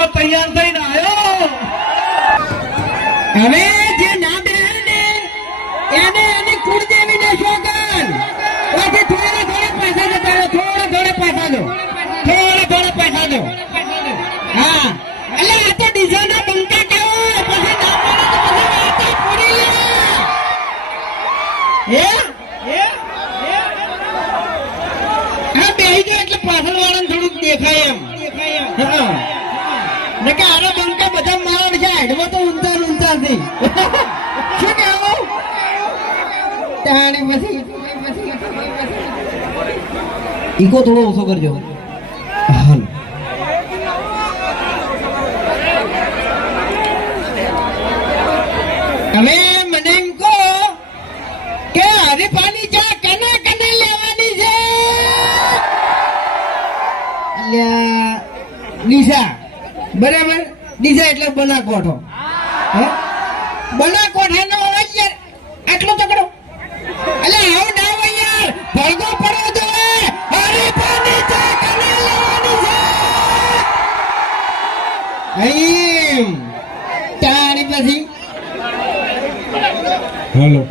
લગ્નમાં તૈયાર થઈને આવ્યો હવે જે ના બે એને એની કુળદેવી ને શોગન બાકી થોડા થોડા પૈસા દો થોડા થોડા પૈસા દો. થોડા થોડા પૈસા દો. હા. એટલે આ તો ડીઝલ ના બંકા કેવો? પછી ના પડે તો પછી વાતો પૂરી લે. હે? હા, બેહી ગયો એટલે પાછળ વાળાને થોડુંક દેખાય એમ. ઊંચા ને ઊંચા છે શું કહેવું તાણી પછી. ઈકો થોડો ઓછો કરજો. હવે મને એમ કહો કે હરીફાની ચા કને કને લેવાની છે? અલ્યા, દિશા. બરાબર? દિશા એટલે બના કોઠો હે? બના કોઠાનો અવાજ યાર. આટલો તકડો અલે, આવ ના હોય યાર. ભળગો પડવો જોઈએ પાણી ચા કને લેવાની છે. અહીં તાણી પછી. હાલો.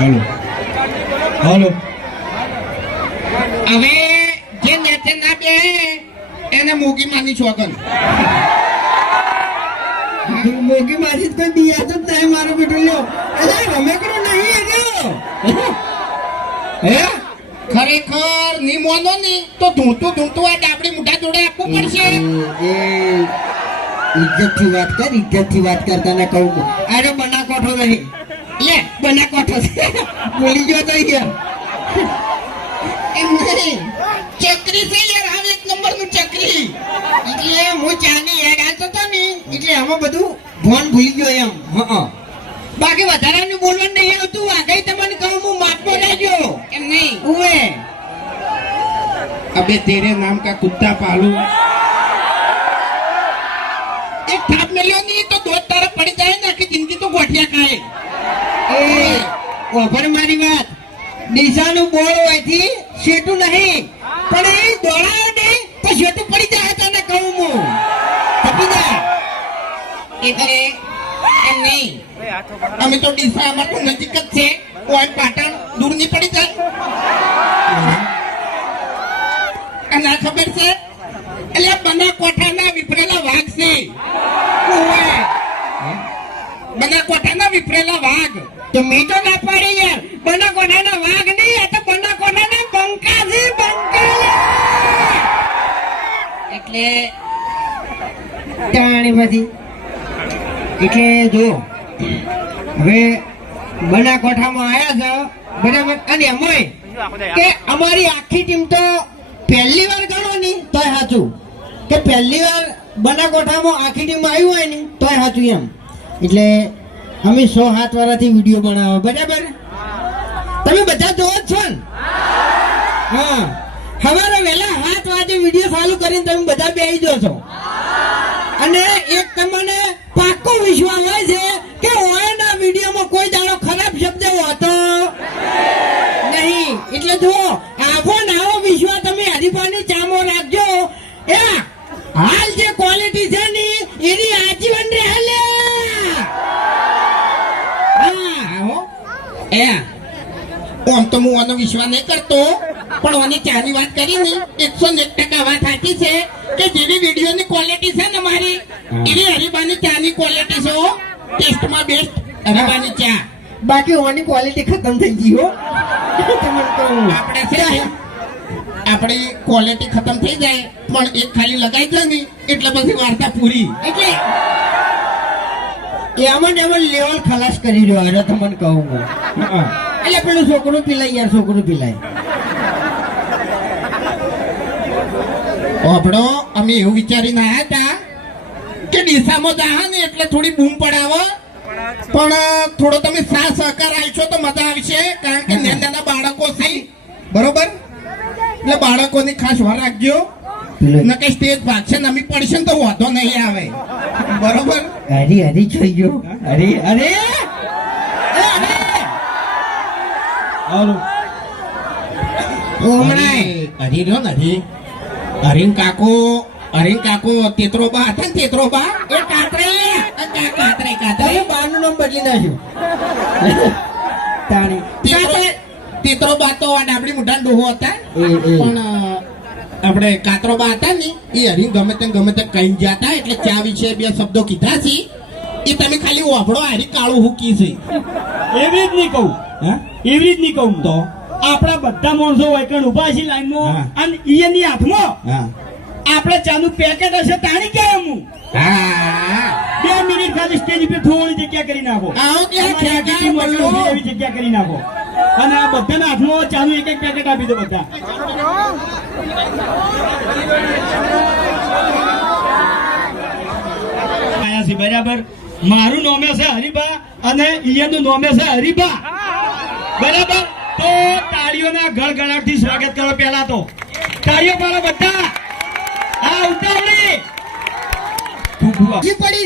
હાલો હાલો. હવે જે નેચે ના બે એને મોગી માની છોકન મોગી મારી તો દિયા તો તાય મારો બેટો લ્યો. અરે રમેકડો નહીં આવ્યો હે? ખરેખરની મોનો ની તો ધૂંતું ધૂંતું આ ડાબડી મુઠા જોડે આપવું પડશે. ઇજ્જતથી વાત કર ઇજ્જતથી વાત કરતા ને કહું. અરે બના કોઠો નહીં. લે બના કોઠો. બોલી ગયો તો યાર એમ નહીં. ચકરી છે યાર આમ એક નંબરનું ચકરી. એટલે હું ચાની યાદ આવતો તો ને એટલે આમાં બધું ફોન ભૂલી ગયો એમ. હા બાકી વધારાનું બોલવાનું નહીં આવતું. આગળ તમને કહું હું ના ગયો. એમ નહીં. ઉવે. અબે તેરે નામ કા કુત્તા પાલુ. એક થાપ મેલ્યો નહીં દિશાનું બોળ હોયથી શેટું નહીં. પણ એ દોડાયો ને તો શેટું પડી જાય તને કહું હું. તપી જાય એટલે એમ નહીં. અમે તો ડીસા અમારું નજીક જ છે. કોઈ પાટણ દૂર નહીં પડી જાય. આ ખબર છે? એટલે બના કોઠાના વિપરેલા વાઘ છે. બના કોઠાના વિપરેલા વાઘ. તો મેં તો ના પાડી બધી એટલે જો, હવે બના કોઠામાં આવ્યા છે, બરાબર? અને એમાં કે અમારી આખી ટીમ તો પહેલી વાર ગણો ની, તોય સાચું. કે પહેલી વાર બનાકોઠામાં આખી ટીમ આવ્યું હોય ને, તોય સાચું એમ. એટલે અમે સો સાત વાળાથી વીડિયો બનાવો, બરાબર? તમે બધા જોવો જ છો ને? હા. હવારે વહેલા સાત વાગે વીડિયો ચાલુ કરીને તમે બધા બેસી જો છો. અને એક તમને પાક્કો વિશ્વાસ હોય છે કે ઓએના વિડીયોમાં કોઈ દાડો ખરાબ શબ્દ હોતો? નહીં. એટલે જો આવો ને આવો વિશ્વાસ તમે હરીફાની ચામો રાખજો. એ, હાલ જે ક્વોલિટી છે ને, એની આજીવન રે હાલે. એ આમ તો હું આનો વિશ્વાસ નહીં કરતો, પણ આની ચાની વાત કરી ને, એકસો એક ટકા વાત સાચી છે કે જેવી વિડીયોની ક્વોલિટી એવી હરીબાની ચાની ક્વોલિટી છે ટેસ્ટમાં બેસ્ટ હરીબાની ચા. બાકી ઓની ક્વોલિટી ખતમ થઈ ગઈ હો. આપણે છે આપણી ક્વોલિટી ખતમ થઈ જાય પણ એક ખાલી લગાઈ જાય ને એટલે પછી વાર્તા પૂરી. એટલે એમાં ને એમાં લેવલ ખલાસ કરી રહ્યો અરે તમને કહું હું. એટલે પેલું છોકરું પીલાય યાર છોકરું પીલાય. આપણો અમે એવું વિચારીને આયા હતા કે જાહે ને એટલે થોડી બૂમ પડાવો. પણ થોડો તમે સાથ સહકાર આપશો તો મજા આવશે કારણ કે નાના નાના બાળકો છે. બરોબર? એટલે બાળકોની ખાસ વાર રાખજો. ન કે સ્ટેજ ભાગશે ને પડશે ને તો વાંધો નહીં આવે. બરોબર? હરી હરી જોઈ ગયો. અરે અરે! હરી રહ્યો ને હરી હરીન કાકો. હરીન કાકો તેતરો બા. હતા ને તેતરો બા. એ કાતરે. કાતરે કાતરે. બારનું નામ બદલી નાખ્યું. તાણી. તેતરો- બા તો આ ડાબડી મુઢાન ડોહો હતા. પણ આપણે કાતરો બા હતા ને એ હરી ગમે તેમ ગમે તેમ કઈ જતા એટલે ચા વિશે બે શબ્દો કીધા છે. એ તમે ખાલી વાપડો હરી કાળું હુકી છે. એવી જ નહીં કહું. હા? એવી જ નહીં કહું. તો? આપણા બધા માણસો વાયકણ ઊભા છે લાઈનમાં. અને એની હાથમાં હા. આપણે ચાનું પેકેટ હશે તાણી ક્યાં હું. બે મિનિટ ખાલી સ્ટેજ પર થોડી જગ્યા કરી નાખો. એવી જગ્યા કરી નાખો. અને આ બધાના હાથમાં ચાનું એક એક પેકેટ આપી દો બધા. આયા છે બરાબર. મારું નોમે છે હરિભા અને ઈયાનું નોમે છે હરિભા. બરાબર? તો તાળીઓના ગળગળાટથી સ્વાગત કરો પહેલા તો. તાળીઓ પાડો બધા. હા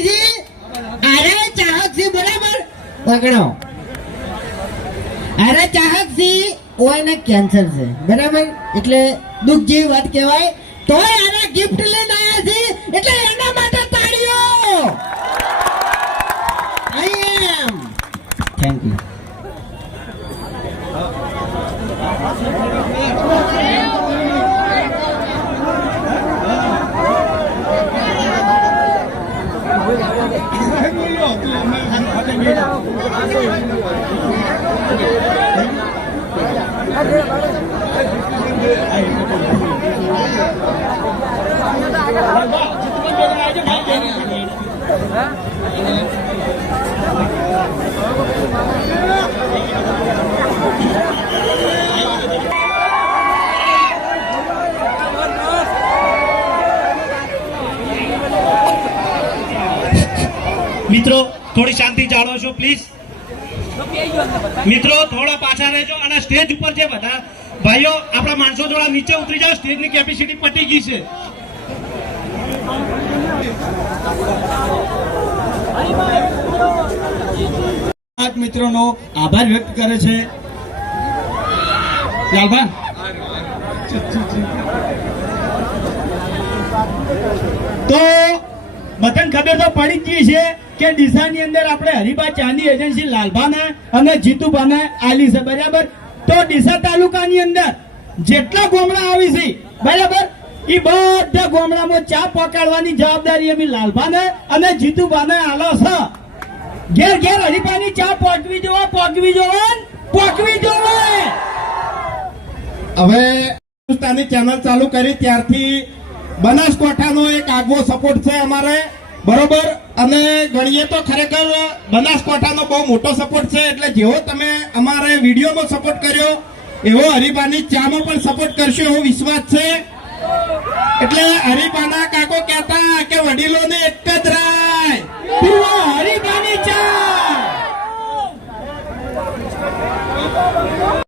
જી. અરે ચાહક છે બરાબર. પકડો. અરે ચાહક છે ઓયને કેન્સર છે. બરાબર? એટલે દુઃખ જેવી વાત કહેવાય. તોય આના ગિફ્ટ લઈને આવ્યા છે એટલે એના માટે તાળીઓ આઈ એમ થેન્ક યુ મિત્રો, થોડી શાંતિ જાળવો છો પ્લીઝ મિત્રો, થોડા પાછા રહેજો અને સ્ટેજ ઉપર જે બધા ભાઈઓ આપણા માણસો થોડા નીચે ઉતરી જાઓ સ્ટેજની કેપેસિટી પટી ગઈ છે. મિત્રોનો આભાર વ્યક્ત કરે છે. તો મતન ખબર તો પડી જ ગઈ છે કે ડીસાની અંદર આપણે હરિભા ચાંદી એજન્સી લાલભાના અને જીતુભાના આલી છે, બરાબર? તો ડીસા તાલુકાની અંદર જેટલા ગોમડા આવી છે, બરાબર? એ બધા ગોમડામાં ચા પકાડવાની જવાબદારી અમે લાલભાને અને જીતુભાને આલો છે. ઘેર ઘેર હરીફાની ચા પકવી જોવા પકવી જોવા પકવી જોવા. હવે હિન્દુસ્તાની ચેનલ ચાલુ કરી, ત્યારથી બનાસકાંઠાનો એક આગવો સપોર્ટ છે અમારે. બરોબર? અને ગણીએ તો ખરેખર બનાસકાંઠાનો બહુ મોટો સપોર્ટ છે, એટલે જેવો તમે અમારે વિડીયોમાં સપોર્ટ કર્યો, એવો હરીફાની ચામાં પણ સપોર્ટ કરશો એવો વિશ્વાસ છે. એટલે હરિભાના કાકો કહેતા કે વડીલોને એક જ રાય. હરિભાની ચા